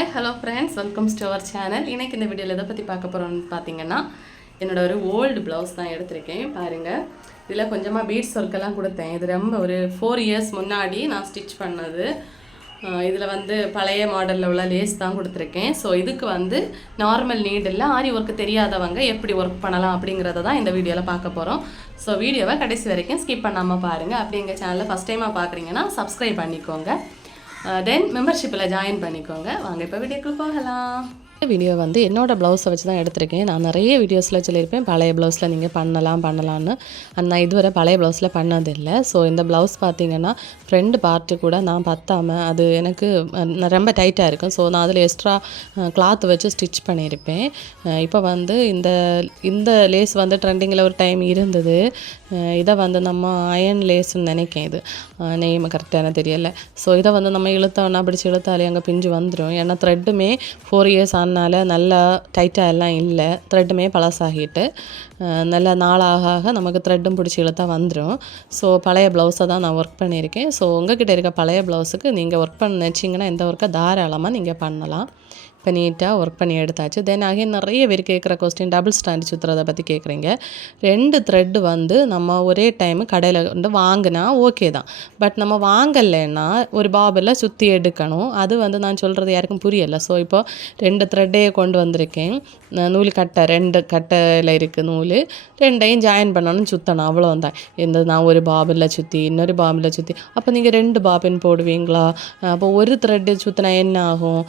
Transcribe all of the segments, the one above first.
Hi hello friends welcome to our channel இன்னைக்கு இந்த வீடியோவில் எதை பற்றி பார்க்க போகிறோம்னு பார்த்தீங்கன்னா என்னோடய ஒரு ஓல்டு ப்ளவுஸ் தான் எடுத்திருக்கேன். பாருங்கள் இதில் கொஞ்சமாக பீட்ஸ் ஒர்க்கெல்லாம் கொடுத்தேன். இது ரொம்ப ஒரு ஃபோர் இயர்ஸ் முன்னாடி நான் ஸ்டிச் பண்ணது. இதில் வந்து பழைய மாடலில் உள்ள லேஸ் தான் கொடுத்துருக்கேன். ஸோ இதுக்கு வந்து நார்மல் நீடில் ஆரி ஒர்க் தெரியாதவங்க எப்படி ஒர்க் பண்ணலாம் அப்படிங்கிறத தான் இந்த வீடியோவில் பார்க்க போகிறோம் ஸோ வீடியோவை கடைசி வரைக்கும் ஸ்கிப் பண்ணாமல் பாருங்கள் அப்படி எங்கள் சேனலில் ஃபஸ்ட் டைமாக பார்க்குறீங்கன்னா சப்ஸ்கிரைப் பண்ணிக்கோங்க. தென் மெம்பர்ஷிப்பில் ஜாயின் பண்ணிக்கோங்க. வாங்க இப்போ வீடியோக்கு போகலாம். வீடியோ வந்து என்னோடய ப்ளவுஸை வச்சு தான் எடுத்திருக்கேன். நான் நிறைய வீடியோஸில் சொல்லியிருப்பேன். பழைய ப்ளவுஸில் நீங்கள் பண்ணலாம் பண்ணலான்னு நான் இதுவரை பழைய ப்ளவுஸில் பண்ணதில்லை. ஸோ இந்த ப்ளவுஸ் பார்த்தீங்கன்னா ஃப்ரெண்டு பார்ட்டு கூட நான் பத்தாமல் அது எனக்கு ரொம்ப டைட்டாக இருக்கும். ஸோ நான் அதில் எக்ஸ்ட்ரா கிளாத் வச்சு ஸ்டிச் பண்ணியிருப்பேன். இப்போ வந்து இந்த இந்த லேஸ் வந்து ட்ரெண்டிங்கில் ஒரு டைம் இருந்தது. இதை வந்து நம்ம அயன் லேஸ்ன்னு நினைக்கேன் இது. நேம் கரெக்டான தெரியலை. ஸோ இதை வந்து நம்ம இழுத்தோன்னா பிடிச்சி இழுத்தாலே அங்கே பிஞ்சு வந்துடும் ஏன்னா த்ரெட்டுமே ஃபோர் இயர்ஸ் ஆனால நல்லா டைட்டாக எல்லாம் இல்லை. த்ரெட்டுமே பழசாகிட்டு நல்லா நல்ல நாளாக ஆக நமக்கு த்ரெட்டும் பிடிச்சி இழுத்தா வந்துடும் ஸோ பழைய ப்ளவுஸை தான் நான் ஒர்க் பண்ணியிருக்கேன். ஸோ உங்ககிட்ட இருக்க பழைய ப்ளவுஸுக்கு நீங்கள் ஒர்க் பண்ண நினச்சிங்கன்னா இந்த ஒர்க்கை தாராளமாக நீங்கள் பண்ணலாம். இப்போ நீட்டாக ஒர்க் பண்ணி எடுத்தாச்சு. தென் ஆகிய நிறைய பேர் கேட்குற கொஸ்டின் டபுள் ஸ்டாண்ட் சுற்றுறதை பற்றி கேட்குறீங்க. ரெண்டு த்ரெட்டு வந்து நம்ம ஒரே டைம் கடையில் வந்து வாங்கினா ஓகே தான். பட் நம்ம வாங்கலைன்னா ஒரு பாபில் சுற்றி எடுக்கணும். அது வந்து நான் சொல்கிறது யாருக்கும் புரியலை. ஸோ இப்போ ரெண்டு த்ரெட்டையே கொண்டு வந்திருக்கேன். நூல் கட்டை ரெண்டு கட்டையில் இருக்குது நூல். ரெண்டையும் ஜாயின் பண்ணணும் சுற்றணும் அவ்வளோதான் இந்த நான் ஒரு பாபில் சுற்றி இன்னொரு பாபில் சுற்றி அப்போ நீங்கள் ரெண்டு பாபின் போடுவீங்களா? அப்போ ஒரு த்ரெட்டு சுற்றினா என்ன ஆகும்?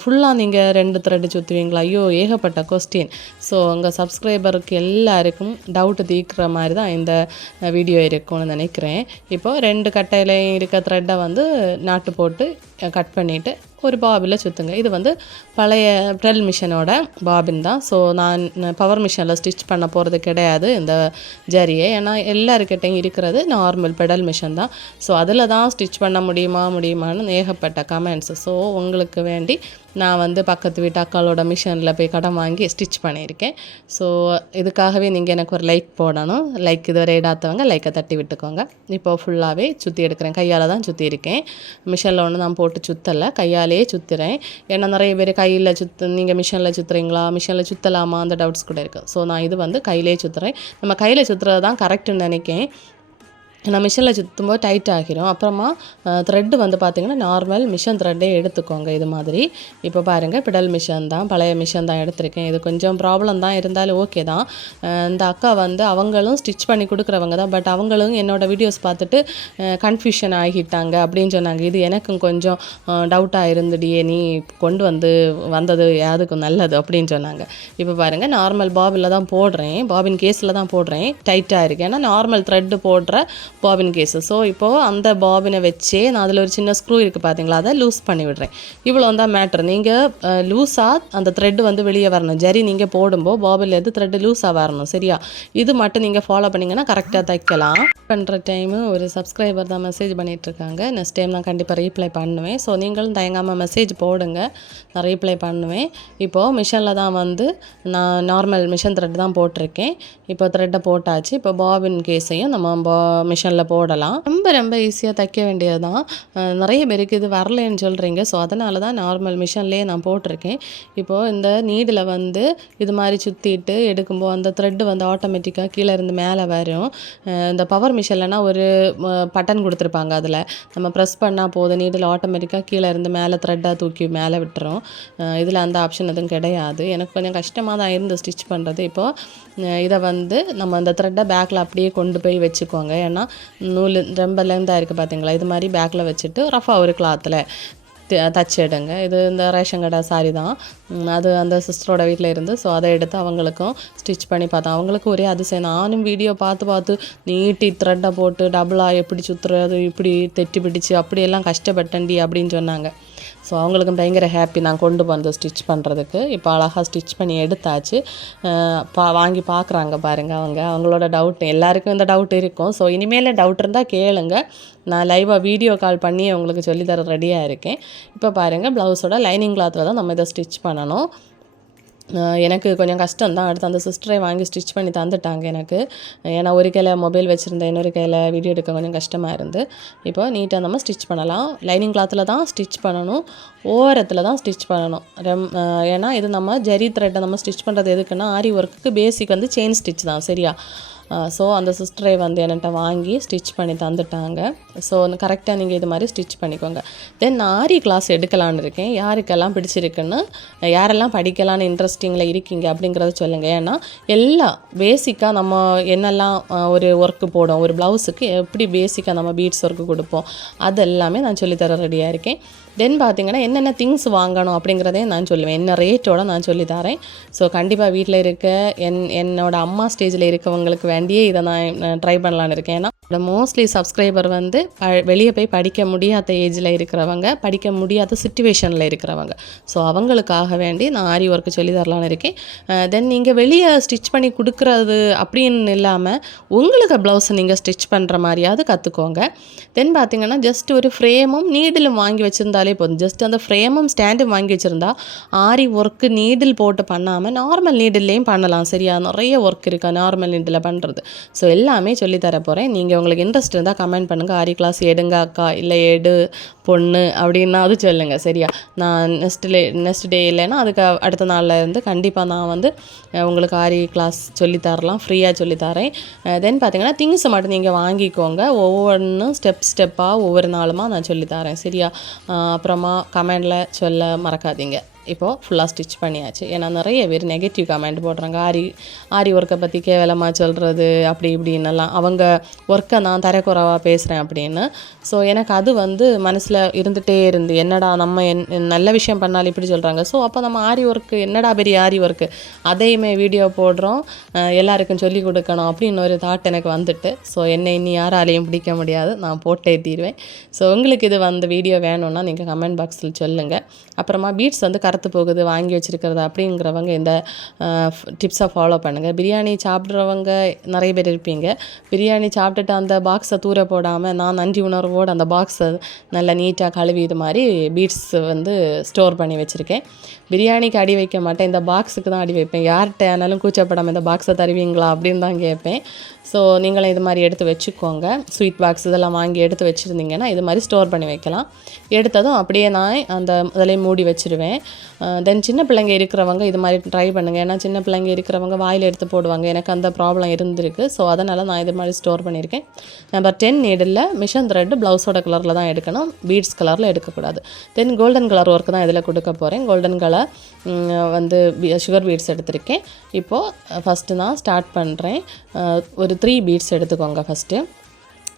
ஃபுல்லாக நீங்கள் ரெண்டு த்ரெட்டு சுற்றுவீங்களா ஐயோ ஏகப்பட்ட கொஸ்டின் ஸோ உங்கள் சப்ஸ்கிரைபருக்கு எல்லாருக்கும் டவுட்டு தீர்க்குற மாதிரி தான் இந்த வீடியோ இருக்கும்னு நினைக்கிறேன். இப்போது ரெண்டு கட்டையிலையும் இருக்க த்ரெட்டை வந்து நாட்டு போட்டு கட் பண்ணிவிட்டு ஒரு பாபில் சுற்றுங்க இது வந்து பழைய ப்ரெல் மிஷினோட பாபின் தான். ஸோ நான் பவர் மிஷினில் ஸ்டிச் பண்ண போகிறது கிடையாது இந்த ஜரியை. ஏன்னா எல்லாருக்கிட்டையும் இருக்கிறது நார்மல் பெடல் மிஷின் தான். ஸோ அதில் தான் ஸ்டிச் பண்ண முடியுமா முடியுமான்னு ஏகப்பட்ட கமெண்ட்ஸ் ஸோ உங்களுக்கு வேண்டி நான் வந்து பக்கத்து வீட்டு அக்காளோட மிஷினில் போய் கடன் வாங்கி ஸ்டிச் பண்ணியிருக்கேன். ஸோ இதுக்காகவே நீங்கள் எனக்கு ஒரு லைக் போடணும். லைக் இதுவரை இடாதவங்க லைக்கை தட்டி விட்டுக்கோங்க. இப்போ ஃபுல்லாகவே சுற்றி எடுக்கிறேன். கையால் தான் சுற்றி இருக்கேன். மிஷினில் ஒன்று நான் போட்டு சுற்றலை கையாலேயே சுற்றுறேன் ஏன்னா நிறைய பேர் கையில் சுற்று நீங்கள் மிஷினில் சுற்றுறீங்களா மிஷினில் சுற்றலாமா அந்த டவுட்ஸ் கூட இருக்குது ஸோ நான் இது வந்து கையிலே சுற்றுறேன் நம்ம கையில் சுற்றுறது தான் கரெக்டுன்னு நினைக்கிறேன் நான் மிஷினில் சுற்றும்போது டைட் ஆகிரும். அப்புறமா த்ரெட்டு வந்து பார்த்திங்கன்னா நார்மல் மிஷின் த்ரெட்டே எடுத்துக்கோங்க இது மாதிரி. இப்போ பாருங்கள் பிடல் மிஷின் தான் பழைய மிஷின் தான் எடுத்திருக்கேன். இது கொஞ்சம் ப்ராப்ளம் தான் இருந்தாலும் ஓகே தான். இந்த அக்கா வந்து அவங்களும் ஸ்டிச் பண்ணி கொடுக்குறவங்க தான். பட் அவங்களும் என்னோடய வீடியோஸ் பார்த்துட்டு கன்ஃபியூஷன் ஆகிட்டாங்க அப்படின்னு சொன்னாங்க. இது எனக்கும் கொஞ்சம் டவுட்டாக இருந்துடியே நீ கொண்டு வந்து வந்தது யாருக்கும் நல்லது அப்படின்னு சொன்னாங்க. இப்போ பாருங்கள் நார்மல் பாபில் தான் போடுறேன். பாபின் கேஸில் தான் போடுறேன். டைட்டாக இருக்குது ஏன்னா நார்மல் த்ரெட்டு போடுற பாபின் கேஸு ஸோ இப்போது அந்த பாபினை வச்சே நான் அதில் ஒரு சின்ன ஸ்க்ரூ இருக்குது பார்த்தீங்களா அதை லூஸ் பண்ணி விடுறேன். இவ்வளோ தான் மேட்ரு நீங்கள் லூஸாக அந்த த்ரெட்டு வந்து வெளியே வரணும். ஜரி நீங்கள் போடும்போது பாபில் எது த்ரெட்டு லூஸாக வரணும். சரியா? இது மட்டும் நீங்கள் ஃபாலோ பண்ணிங்கன்னா கரெக்டாக தைக்கலாம். பண்ணுற டைமு ஒரு சப்ஸ்கிரைபர் தான் மெசேஜ் பண்ணிகிட்ருக்காங்க நெக்ஸ்ட் டைம் நான் கண்டிப்பாக ரீப்ளை பண்ணுவேன். ஸோ நீங்களும் தயங்காமல் மெசேஜ் போடுங்க. நான் ரீப்ளை பண்ணுவேன். இப்போது மிஷினில் தான் வந்து நான் நார்மல் மிஷின் த்ரெட் தான் போட்டிருக்கேன். இப்போ த்ரெட்டை போட்டாச்சு. இப்போ பாபின் கேஸையும் நம்ம பா ஆப்ஷனில் போடலாம். ரொம்ப ரொம்ப ஈஸியாக தைக்க வேண்டியது தான் நிறைய பேருக்கு இது வரலன்னு சொல்கிறீங்க ஸோ அதனால தான் நார்மல் மிஷின்லேயே நான் போட்டிருக்கேன். இப்போது இந்த நீடில் வந்து இது மாதிரி சுற்றிட்டு எடுக்கும்போது அந்த த்ரெட்டு வந்து ஆட்டோமேட்டிக்காக கீழே இருந்து மேலே வரும். இந்த பவர் மிஷின்லனா ஒரு பட்டன் கொடுத்துருப்பாங்க அதில். நம்ம ப்ரெஸ் பண்ணால் போதும். நீடில் ஆட்டோமேட்டிக்காக கீழே இருந்து மேலே த்ரெட்டாக தூக்கி மேலே விட்டுரும். இதில் அந்த ஆப்ஷன் எதுவும் கிடையாது. எனக்கு கொஞ்சம் கஷ்டமாக தான் இருந்து ஸ்டிச் பண்ணுறது இப்போது இதை வந்து நம்ம அந்த த்ரெட்டை பேக்கில் அப்படியே கொண்டு போய் வச்சுக்கோங்க. ஏன்னா நூல் ரொம்ப லெந்தாக இருக்குது பார்த்தீங்களா இது மாதிரி பேக்கில் வச்சுட்டு ரஃபாக ஒரு கிளாத்தில் தச்சு எடுங்க. இது இந்த ரேஷன் கடை சாரி தான். அது அந்த சிஸ்டரோட வீட்டில் இருந்து. ஸோ அதை எடுத்து அவங்களுக்கும் ஸ்டிச் பண்ணி பார்த்தேன். அவங்களுக்கும் ஒரே அதிசயம். நானும் வீடியோ பார்த்து பார்த்து நீட்டி த்ரெட்டை போட்டு டபுளாக எப்படி சுற்றுறது இப்படி தெட்டி பிடிச்சு அப்படியெல்லாம் கஷ்டப்பட்டேன்டி அப்படின்னு சொன்னாங்க. ஸோ அவங்களுக்கும் பயங்கர ஹாப்பி நான் கொண்டு வந்து ஸ்டிச் பண்ணுறதுக்கு இப்போ அழகாக ஸ்டிச் பண்ணி எடுத்தாச்சு. பா வாங்கி பார்க்குறாங்க பாருங்கள் அவங்க. அவங்களோட டவுட் எல்லாருக்கும் இந்த டவுட் இருக்கும். ஸோ இனிமேல் டவுட் இருந்தால் கேளுங்க. நான் லைவாக வீடியோ கால் பண்ணி உங்களுக்கு சொல்லித்தர ரெடியாக இருக்கேன். இப்போ பாருங்கள் ப்ளவுஸோட லைனிங் கிளாத்தில் தான் நம்ம இதை ஸ்டிச் பண்ணணும். எனக்கு கொஞ்சம் கஷ்டம் தான் அடுத்து அந்த சிஸ்டரை வாங்கி ஸ்டிச் பண்ணி தந்துட்டாங்க எனக்கு. ஏன்னா ஒரு கையில் மொபைல் வச்சுருந்தேன் இன்னொரு கையில் வீடியோ எடுக்க கொஞ்சம் கஷ்டமாக இருந்து. இப்போ நீட்டாக நம்ம ஸ்டிச் பண்ணலாம். லைனிங் கிளாத்தில் தான் ஸ்டிச் பண்ணணும். ஓரத்தில் தான் ஸ்டிச் பண்ணணும். ரெம் ஏன்னா இது நம்ம ஜரி த்ரெட்டை நம்ம ஸ்டிச் பண்ணுறது எதுக்குன்னா ஆரி ஒர்க்குக்கு பேசிக் வந்து செயின் ஸ்டிச் தான். சரியா? ஸோ அந்த சிஸ்டரை வந்து என்கிட்ட வாங்கி ஸ்டிச் பண்ணி தந்துட்டாங்க. ஸோ கரெக்டாக நீங்கள் இது மாதிரி ஸ்டிச் பண்ணிக்கோங்க. தென் நான் ஆரி கிளாஸ் எடுக்கலான்னு இருக்கேன். யாருக்கெல்லாம் பிடிச்சிருக்குன்னு யாரெல்லாம் படிக்கலான்னு இன்ட்ரெஸ்டிங்கில் இருக்கீங்க அப்படிங்கிறத சொல்லுங்கள் ஏன்னா எல்லாம் பேசிக்காக நம்ம என்னெல்லாம் ஒரு ஒர்க்கு போடும் ஒரு ப்ளவுஸுக்கு எப்படி பேசிக்காக நம்ம பீட்ஸ் ஒர்க்கு கொடுப்போம் அது எல்லாமே நான் சொல்லித்தர ரெடியாக இருக்கேன். தென் பார்த்திங்கன்னா என்னென்ன திங்ஸ் வாங்கணும் அப்படிங்கிறதையும் நான் சொல்லுவேன். என்ன ரேட்டோடு நான் சொல்லி தரேன். ஸோ கண்டிப்பாக வீட்டில் இருக்க என் என்னோட அம்மா ஸ்டேஜில் இருக்கவங்களுக்கு வேண்டியே இதை நான் ட்ரை பண்ணலான்னு இருக்கேன். ஏன்னா மோஸ்ட்லி சப்ஸ்கிரைபர் வந்து ப வெளியே போய் படிக்க முடியாத ஏஜில் இருக்கிறவங்க படிக்க முடியாத சுச்சுவேஷனில் இருக்கிறவங்க. ஸோ அவங்களுக்காக வேண்டி நான் ஆரி ஒர்க்கு சொல்லி தரலான்னு இருக்கேன். தென் நீங்கள் வெளியே ஸ்டிச் பண்ணி கொடுக்குறது அப்படின்னு இல்லாமல் உங்களுக்கு ப்ளவுஸை நீங்கள் ஸ்டிச் பண்ணுற மாதிரியாவது கற்றுக்கோங்க தென் பார்த்தீங்கன்னா ஜஸ்ட் ஒரு ஃப்ரேமும் நீடிலும் வாங்கி வச்சுருந்தாலே போதும். ஜஸ்ட் அந்த ஃப்ரேமும் ஸ்டாண்டும் வாங்கி வச்சுருந்தா ஆரி ஒர்க்கு நீடில் போட்டு பண்ணாமல் நார்மல் நீடில்லையும் பண்ணலாம். சரியா? நிறைய ஒர்க் இருக்கா நார்மல் நீடில் பண்ணுறது ஸோ எல்லாமே சொல்லி தர போகிறேன் நீங்கள் உங்களுக்கு இன்ட்ரெஸ்ட் இருந்தால் கமெண்ட் பண்ணுங்கள் ஆரி கிளாஸ் எடுங்க அக்கா. இல்லை எடு பொண்ணு அப்படின்னா அது சொல்லுங்கள் சரியா? நான் நெக்ஸ்ட் டே நெக்ஸ்ட் டே இல்லைன்னா அதுக்கு அடுத்த நாளில் இருந்து கண்டிப்பாக நான் வந்து உங்களுக்கு ஆரி கிளாஸ் சொல்லித்தரலாம் ஃப்ரீயாக சொல்லித்தரேன் தென் பார்த்தீங்கன்னா திங்ஸ் மட்டும் நீங்கள் வாங்கிக்கோங்க. ஒவ்வொன்றும் ஸ்டெப் ஸ்டெப்பாக ஒவ்வொரு நாளுமா நான் சொல்லித் தரேன். சரியா? அப்புறமா கமெண்டில் சொல்ல மறக்காதீங்க. இப்போது ஃபுல்லாக ஸ்டிச் பண்ணியாச்சு. ஏன்னா நிறைய பேர் நெகட்டிவ் கமெண்ட் போடுறாங்க. ஆரி ஆரி ஒர்க்கை பற்றி கேவலமாக சொல்கிறது அப்படி இப்படின்னெல்லாம். அவங்க ஒர்க்கை நான் தரக்குறைவாக பேசுகிறேன் அப்படின்னு. ஸோ எனக்கு அது வந்து மனசில் இருந்துகிட்டே இருந்து என்னடா நம்ம என் நல்ல விஷயம் பண்ணாலும் இப்படி சொல்கிறாங்க ஸோ அப்போ நம்ம ஆரி ஒர்க்கு என்னடா பெரிய ஆரி ஒர்க்கு அதையுமே வீடியோ போடுறோம். எல்லாருக்கும் சொல்லி கொடுக்கணும் அப்படின்னு ஒரு தாட் எனக்கு வந்துட்டு. ஸோ என்னை இனி யாராலையும் பிடிக்க முடியாது. நான் போட்டே தீருவேன். ஸோ உங்களுக்கு இது வந்து வீடியோ வேணும்னா நீங்கள் கமெண்ட் பாக்ஸில் சொல்லுங்கள் அப்புறமா பீட்ஸ் வந்து கருத்து போகுது வாங்கி வச்சுருக்கிறது அப்படிங்கிறவங்க இந்த டிப்ஸை ஃபாலோ பண்ணுங்கள் பிரியாணி சாப்பிட்றவங்க நிறைய பேர் இருப்பீங்க. பிரியாணி சாப்பிட்டுட்டு அந்த பாக்ஸை தூர போடாமல் நான் நன்றி உணர்வோடு அந்த பாக்ஸை நல்லா நீட்டாக கழுவி இது மாதிரி பீட்ஸ் வந்து ஸ்டோர் பண்ணி வச்சுருக்கேன். பிரியாணிக்கு அடி வைக்க மாட்டேன். இந்த பாக்ஸுக்கு தான் அடி வைப்பேன். யார்கிட்ட ஆனாலும் கூச்சப்படாமல் இந்த பாக்ஸை தருவீங்களா அப்படின்னு தான் கேட்பேன். ஸோ நீங்களும் இது மாதிரி எடுத்து வச்சுக்கோங்க. ஸ்வீட் பாக்ஸ் இதெல்லாம் வாங்கி எடுத்து வச்சுருந்தீங்கன்னா இது மாதிரி ஸ்டோர் பண்ணி வைக்கலாம். எடுத்ததும் அப்படியே நான் அந்த அதிலே மூடி வச்சுருவேன். தென் சின்ன பிள்ளைங்க இருக்கிறவங்க இது மாதிரி ட்ரை பண்ணுங்கள் ஏன்னா சின்ன பிள்ளைங்க இருக்கிறவங்க வாயில் எடுத்து போடுவாங்க. எனக்கு அந்த ப்ராப்ளம் இருந்திருக்கு. ஸோ அதனால் நான் இது மாதிரி ஸ்டோர் பண்ணியிருக்கேன். Number ten needle machine thread ப்ளவுஸோட கலரில் தான் எடுக்கணும். பீட்ஸ் கலரில் எடுக்கக்கூடாது. தென் கோல்டன் கலர் ஒர்க் தான் இதில் கொடுக்க போகிறேன் கோல்டன் கலர் வந்து சுகர் பீட்ஸ் எடுத்திருக்கேன். இப்போது ஃபஸ்ட்டு நான் ஸ்டார்ட் பண்ணுறேன் ஒரு த்ரீ பீட்ஸ் எடுத்துக்கோங்க ஃபஸ்ட்டு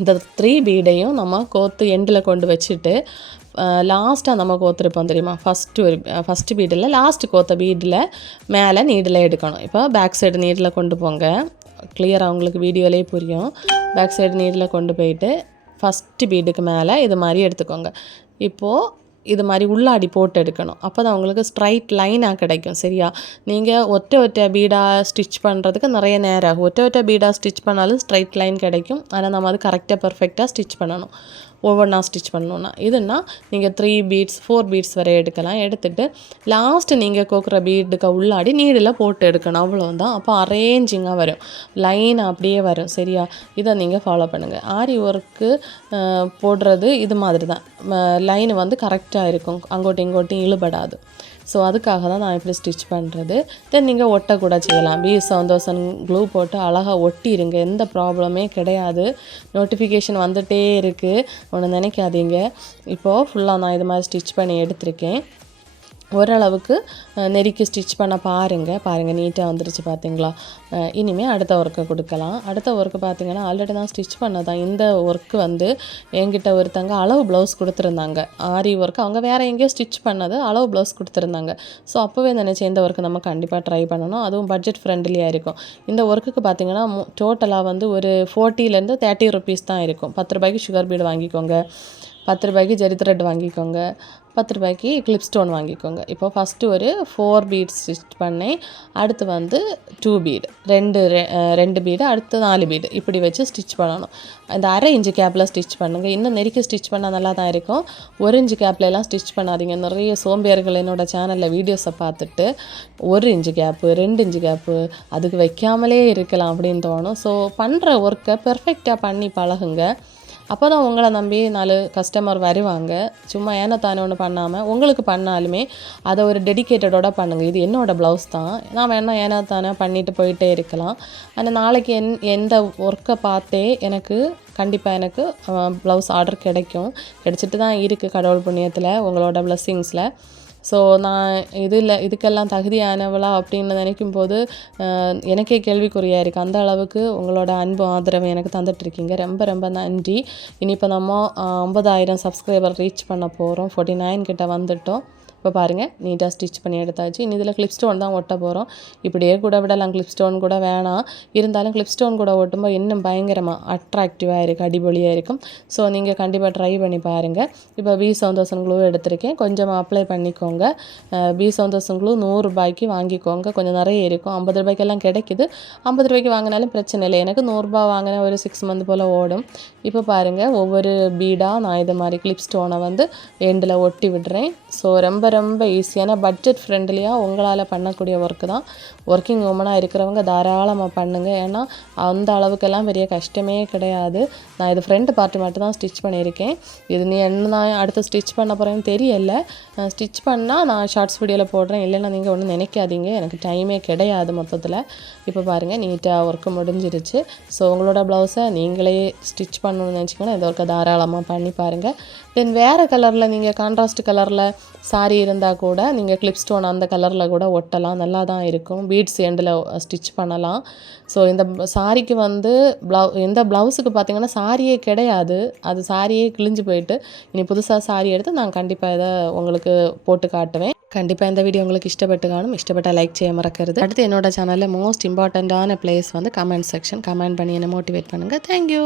இந்த த்ரீ பீடையும் நம்ம கோத்து எண்டில் கொண்டு வச்சுட்டு லாஸ்ட்டாக நம்ம கோத்துருப்போம் தெரியுமா? ஃபஸ்ட்டு ஒரு ஃபஸ்ட்டு பீடில் லாஸ்ட்டு கோத்த பீடில் மேலே நீடில் எடுக்கணும். இப்போ பேக் சைடு நீடில் கொண்டு போங்க. கிளியராக உங்களுக்கு வீடியோலேயே புரியும். பேக் சைடு நீடில் கொண்டு போயிட்டு ஃபஸ்ட்டு பீடுக்கு மேலே இது மாதிரி எடுத்துக்கோங்க. இப்போது இது மாதிரி உள்ளாடி போட்டு எடுக்கணும். அப்போ தான் உங்களுக்கு ஸ்ட்ரைட் லைனாக கிடைக்கும். சரியா? நீங்கள் ஒற்றை ஒற்றை பீடாக ஸ்டிச் பண்ணுறதுக்கு நிறைய நேரம் ஆகும். ஒற்றை ஒற்றை பீடாக ஸ்டிச் பண்ணாலும் ஸ்ட்ரைட் லைன் கிடைக்கும். ஆனால் நம்ம அது கரெக்டாக பர்ஃபெக்டாக ஸ்டிச் பண்ணணும். ஒவ்வொன்றா ஸ்டிச் பண்ணணுன்னா இதுனா நீங்கள் த்ரீ பீட்ஸ் ஃபோர் பீட்ஸ் வரை எடுக்கலாம். எடுத்துட்டு லாஸ்ட்டு நீங்கள் கோக்குற பீடுக்கு உள்ளாடி நீடில் போட்டு எடுக்கணும். அவ்வளோதான் அப்போ அரேஞ்சிங்காக வரும். லைன் அப்படியே வரும். சரியா? இதை நீங்கள் ஃபாலோ பண்ணுங்கள் ஆரி ஒர்க்கு போடுறது இது மாதிரி தான் லைன் வந்து கரெக்டாக இருக்கும். அங்கோட்டும் இங்கோட்டும் இழுபடாது. ஸோ அதுக்காக தான் நான் இப்படி ஸ்டிச் பண்ணுறது தென் நீங்கள் ஒட்ட கூட செய்யலாம். பி செவன் க்ளூ போட்டு அழகாக ஒட்டிடுங்க எந்த ப்ராப்ளமே கிடையாது. நோட்டிஃபிகேஷன் வந்துகிட்டே இருக்குது ஒன்று நினைக்காதீங்க. இப்போது ஃபுல்லாக நான் இது மாதிரி ஸ்டிச் பண்ணி எடுத்திருக்கேன். ஓரளவுக்கு நெருக்கி ஸ்டிச் பண்ண பாருங்கள் பாருங்கள் நீட்டாக வந்துருச்சு பார்த்தீங்களா இனிமேல் அடுத்த ஒர்க்கை கொடுக்கலாம். அடுத்த ஒர்க்கு பார்த்தீங்கன்னா ஆல்ரெடி தான் ஸ்டிச் பண்ணதான் இந்த ஒர்க்கு வந்து என்கிட்ட ஒருத்தங்க அளவு ப்ளவுஸ் கொடுத்துருந்தாங்க. ஆரி ஒர்க் அவங்க வேறு எங்கேயோ ஸ்டிச் பண்ணது அளவு ப்ளவுஸ் கொடுத்துருந்தாங்க. ஸோ அப்போவே நினச்சேன் இந்த ஒர்க்கு நம்ம கண்டிப்பாக ட்ரை பண்ணணும். அதுவும் பட்ஜெட் ஃப்ரெண்ட்லியாக இருக்கும். இந்த ஒர்க்குக்கு பார்த்தீங்கன்னா டோட்டலாக வந்து ஒரு ஃபோர்ட்டிலேருந்து தேர்ட்டி ருபீஸ் தான் இருக்கும். பத்து ரூபாய்க்கு சுகர் பீடு வாங்கிக்கோங்க. பத்து ரூபாய்க்கு ஜெரி த்ரெட் வாங்கிக்கோங்க. பத்து ரூபாய்க்கு கிளிப் ஸ்டோன் வாங்கிக்கோங்க. இப்போ ஃபஸ்ட்டு ஒரு ஃபோர் பீட் ஸ்டிச் பண்ணேன். அடுத்து வந்து டூ பீடு ரெண்டு ரெ- ரெண்டு பீடு அடுத்து நாலு பீடு இப்படி வச்சு ஸ்டிச் பண்ணணும். இந்த அரை இன்ச்சு கேப்பில் ஸ்டிச் பண்ணுங்கள் இன்னும் நெருக்கி ஸ்டிச் பண்ணால் நல்லா தான் இருக்கும். ஒரு இன்ச்சு கேப்லலாம் எல்லாம் ஸ்டிச் பண்ணாதீங்க. நிறைய சோம்பேறுகள் என்னோடய சேனலில் வீடியோஸை பார்த்துட்டு ஒரு இன்ச்சு கேப்பு ரெண்டு இன்ச்சு கேப்பு அதுக்கு வைக்காமலே இருக்கலாம் அப்படின்னு தோணும். ஸோ பண்ணுற ஒர்க்கை பெர்ஃபெக்டாக பண்ணி பழகுங்க. அப்போ தான் உங்களை நம்பி நாலு கஸ்டமர் வருவாங்க. சும்மா ஏன்னா தானே ஒன்று பண்ணாமல் உங்களுக்கு பண்ணாலுமே அதை ஒரு டெடிக்கேட்டடோட பண்ணுங்கள் இது என்னோடய ப்ளவுஸ் தான். நான் வேணால் ஏன்னா தானே பண்ணிட்டு போயிட்டே இருக்கலாம். ஆனால் நாளைக்கு என் எந்த ஒர்க்கை பார்த்தே எனக்கு கண்டிப்பாக எனக்கு ப்ளவுஸ் ஆர்டர் கிடைக்கும். கிடைச்சிட்டு தான் இருக்குது கடவுள் புண்ணியத்தில் உங்களோட ப்ளஸ்ஸிங்ஸில் ஸோ நான் இதில் இதுக்கெல்லாம் தகுதியானவளா அப்படின்னு நினைக்கும் போது எனக்கே கேள்விக்குறியாக இருக்குது அந்த அளவுக்கு உங்களோட அன்பு ஆதரவு எனக்கு தந்துட்டுருக்கீங்க. ரொம்ப ரொம்ப நன்றி. இனி இப்போ நம்ம ஐம்பதாயிரம் சப்ஸ்கிரைபர் ரீச் பண்ண போகிறோம் ஃபோர்ட்டி நைன் கிட்ட வந்துட்டோம். இப்போ பாருங்கள் நீட்டாக ஸ்டிச் பண்ணி எடுத்தாச்சு. இனி இதில் கிளிப் ஸ்டோன் தான் ஒட்ட போகிறோம் இப்படியே கூட விடலாம். கிளிப் ஸ்டோன் கூட வேணாம். இருந்தாலும் கிளிப் ஸ்டோன் கூட ஒட்டும்போது இன்னும் பயங்கரமாக அட்ராக்டிவாக இருக்குது அடிபொலியாக இருக்கும். ஸோ நீங்கள் கண்டிப்பாக ட்ரை பண்ணி பாருங்கள் இப்போ பி சவுந்தோசன் க்ளூ எடுத்திருக்கேன். கொஞ்சம் அப்ளை பண்ணிக்கோங்க. பி சவுந்தோசன் க்ளூ நூறுரூபாய்க்கு வாங்கிக்கோங்க. கொஞ்சம் நிறைய இருக்கும். ஐம்பது ரூபாய்க்கெல்லாம் கிடைக்குது. ஐம்பது ரூபாய்க்கு வாங்கினாலும் பிரச்சனை இல்லை. எனக்கு நூறுரூபா வாங்கின ஒரு சிக்ஸ் மந்த் போல் ஓடும். இப்போ பாருங்கள் ஒவ்வொரு பீடாக நான் இது மாதிரி கிளிப் ஸ்டோனை வந்து எண்டில் ஒட்டி விடுறேன். ஸோ ரொம்ப ரொம்ப ஈஸியான பட்ஜெட் ஃப்ரெண்ட்லியாக உங்களால் பண்ணக்கூடிய ஒர்க்கு தான். ஒர்க்கிங் உமனாக இருக்கிறவங்க தாராளமாக பண்ணுங்கள் ஏன்னா அந்த அளவுக்கெல்லாம் பெரிய கஷ்டமே கிடையாது. நான் இது ஃப்ரண்ட் பார்ட்டு மட்டும் தான் ஸ்டிச் பண்ணியிருக்கேன். இது நீ என்ன நான் அடுத்து ஸ்டிச் பண்ண போகிறேன்னு தெரியல. ஸ்டிச் பண்ணால் நான் ஷார்ட்ஸ் வீடியோவில் போடுறேன். இல்லைன்னா நீங்கள் ஒன்றும் நினைக்காதீங்க. எனக்கு டைமே கிடையாது மொத்தத்தில். இப்போ பாருங்கள் நீட்டாக ஒர்க்கு முடிஞ்சிருச்சு. ஸோ உங்களோட ப்ளவுஸை நீங்களே ஸ்டிச் பண்ணணும்னு நினச்சிங்கன்னா இந்த ஒர்க்கை தாராளமாக பண்ணி பாருங்கள் தென் வேறு கலரில் நீங்கள் கான்ட்ராஸ்ட் கலரில் சாரீ இருந்தால் கூட நீங்கள் கிளிப் ஸ்டோன் அந்த கலரில் கூட ஒட்டலாம். நல்லா தான் இருக்கும் பீட்ஸ் எண்டில் ஸ்டிச் பண்ணலாம். ஸோ இந்த சாரிக்கு வந்து ப்ளவு இந்த ப்ளவுஸுக்கு பார்த்தீங்கன்னா சாரியே கிடையாது. அது சாரியே கிழிஞ்சு போயிட்டு இனி புதுசாக சாரி எடுத்து நான் கண்டிப்பாக இதை உங்களுக்கு போட்டு காட்டுவேன். கண்டிப்பாக இந்த வீடியோ உங்களுக்கு இஷ்டப்பட்டு காணும். இஷ்டப்பட்ட லைக் செய்ய மறக்கிறது. அடுத்து என்னோட சேனலில் மோஸ்ட் இம்பார்ட்டண்ட்டான பிளேஸ் வந்து கமெண்ட் செக்ஷன் கமெண்ட் பண்ணி என்னை மோட்டிவேட் பண்ணுங்கள் தேங்க்யூ